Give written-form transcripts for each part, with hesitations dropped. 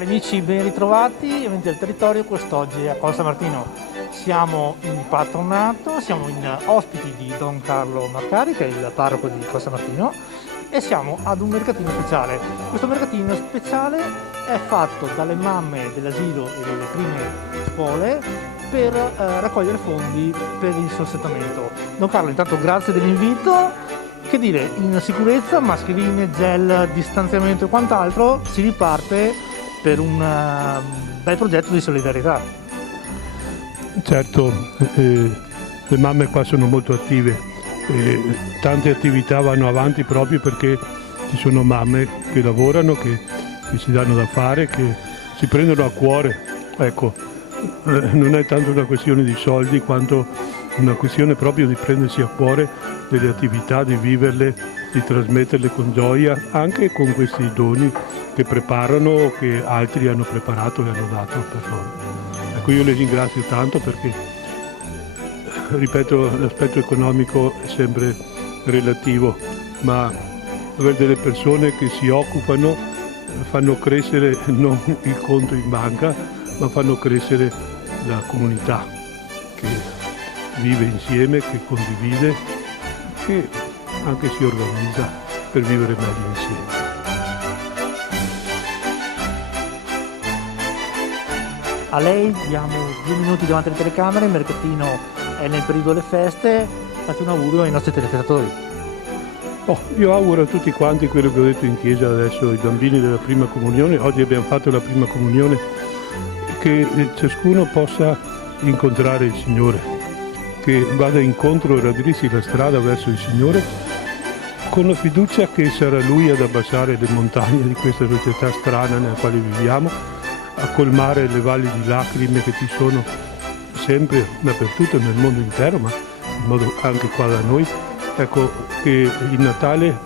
Cari amici, ben ritrovati, amici del territorio, quest'oggi a Colle San Martino siamo in patronato, siamo in ospiti di Don Carlo Marcari, che è il parroco di Colle San Martino, e siamo ad un mercatino speciale. Questo mercatino speciale è fatto dalle mamme dell'asilo e delle prime scuole per raccogliere fondi per il sostentamento. Don Carlo, intanto grazie dell'invito. Che dire, in sicurezza, mascherine, gel, distanziamento e quant'altro, si riparte per un bel progetto di solidarietà. Certo, le mamme qua sono molto attive, tante attività vanno avanti proprio perché ci sono mamme che lavorano, che si danno da fare, che si prendono a cuore. Ecco, non è tanto una questione di soldi quanto una questione proprio di prendersi a cuore delle attività, di viverle, di trasmetterle con gioia, anche con questi doni che preparano, che altri hanno preparato e hanno dato per loro. Ecco, io le ringrazio tanto perché, ripeto, l'aspetto economico è sempre relativo, ma avere delle persone che si occupano fanno crescere non il conto in banca, ma fanno crescere la comunità che vive insieme, che condivide, che anche si organizza per vivere meglio insieme. A lei diamo 2 minuti davanti alle telecamere, il mercatino è nel periodo delle feste, fate un augurio ai nostri telespettatori. Io auguro a tutti quanti quello che ho detto in chiesa adesso, i bambini della prima comunione, oggi abbiamo fatto la prima comunione, che ciascuno possa incontrare il Signore, che vada incontro e raddrizzi la strada verso il Signore con la fiducia che sarà Lui ad abbassare le montagne di questa società strana nella quale viviamo, a colmare le valli di lacrime che ci sono sempre dappertutto nel mondo intero, ma in modo anche qua da noi. Ecco, che il Natale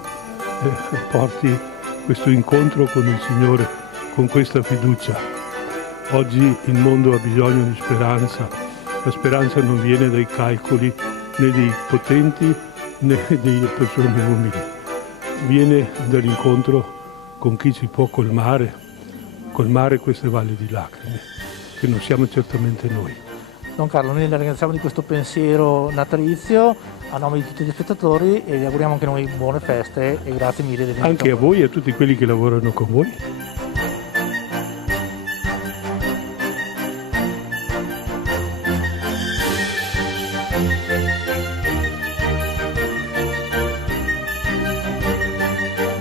porti questo incontro con il Signore, con questa fiducia. Oggi il mondo ha bisogno di speranza. La speranza non viene dai calcoli né dei potenti né delle persone umili, viene dall'incontro con chi ci può colmare queste valli di lacrime, che non siamo certamente noi. Don Carlo, noi la ringraziamo di questo pensiero natalizio a nome di tutti gli spettatori e gli auguriamo anche noi buone feste e grazie mille dell'invito. Anche a voi e a tutti quelli che lavorano con voi.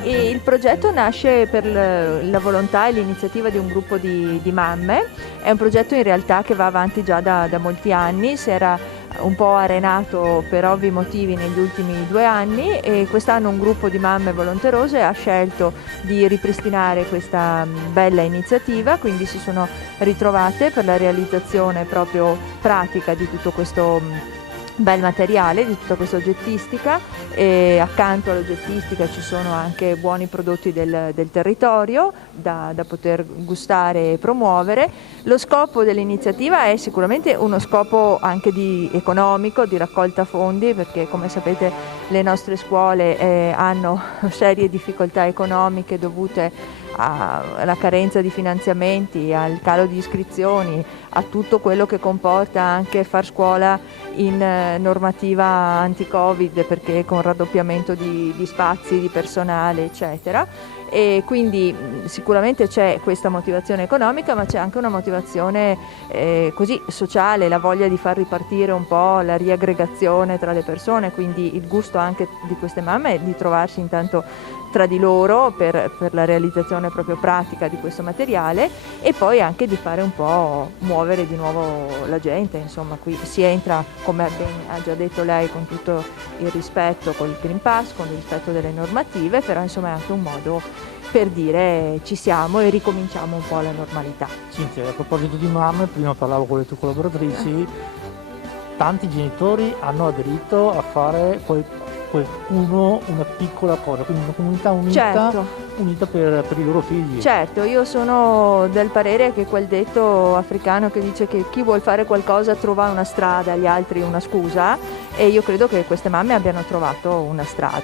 Il progetto nasce per la volontà e l'iniziativa di un gruppo di mamme. È un progetto in realtà che va avanti già da molti anni, si era un po' arenato per ovvi motivi negli ultimi 2 anni e quest'anno un gruppo di mamme volonterose ha scelto di ripristinare questa bella iniziativa, quindi si sono ritrovate per la realizzazione proprio pratica di tutto questo bel materiale, di tutta questa oggettistica, e accanto all'oggettistica ci sono anche buoni prodotti del territorio da poter gustare e promuovere. Lo scopo dell'iniziativa è sicuramente uno scopo anche economico, di raccolta fondi, perché come sapete le nostre scuole hanno serie difficoltà economiche dovute alla carenza di finanziamenti, al calo di iscrizioni, a tutto quello che comporta anche far scuola in normativa anti-Covid, perché con raddoppiamento di spazi, di personale, eccetera. E quindi sicuramente c'è questa motivazione economica, ma c'è anche una motivazione così sociale, la voglia di far ripartire un po' la riaggregazione tra le persone, quindi il gusto anche di queste mamme è di trovarsi intanto tra di loro per la realizzazione proprio pratica di questo materiale e poi anche di fare un po' muovere di nuovo la gente. Insomma, qui si entra, come ben ha già detto lei, con tutto il rispetto, con il Green Pass, con il rispetto delle normative, però insomma è anche un modo per dire ci siamo e ricominciamo un po' la normalità. Cinzia, a proposito di mamme, prima parlavo con le tue collaboratrici, tanti genitori hanno aderito a fare qualcuno una piccola cosa, quindi una comunità unita, Certo. unita per i loro figli. Certo, io sono del parere che quel detto africano che dice che chi vuol fare qualcosa trova una strada, gli altri una scusa, e io credo che queste mamme abbiano trovato una strada.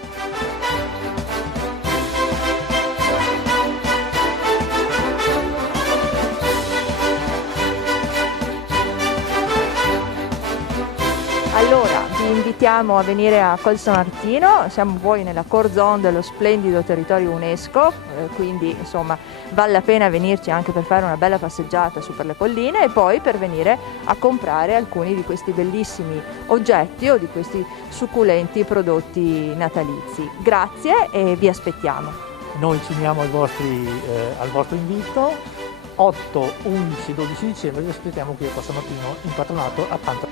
invitiamo a venire a Col San Martino, siamo poi nella core zone dello splendido territorio UNESCO, quindi insomma vale la pena venirci anche per fare una bella passeggiata su per le colline e poi per venire a comprare alcuni di questi bellissimi oggetti o di questi succulenti prodotti natalizi. Grazie e vi aspettiamo. Noi ci uniamo al vostro invito. 8, 11, 12 dicembre vi aspettiamo qui a Costa Martino in patronato accanto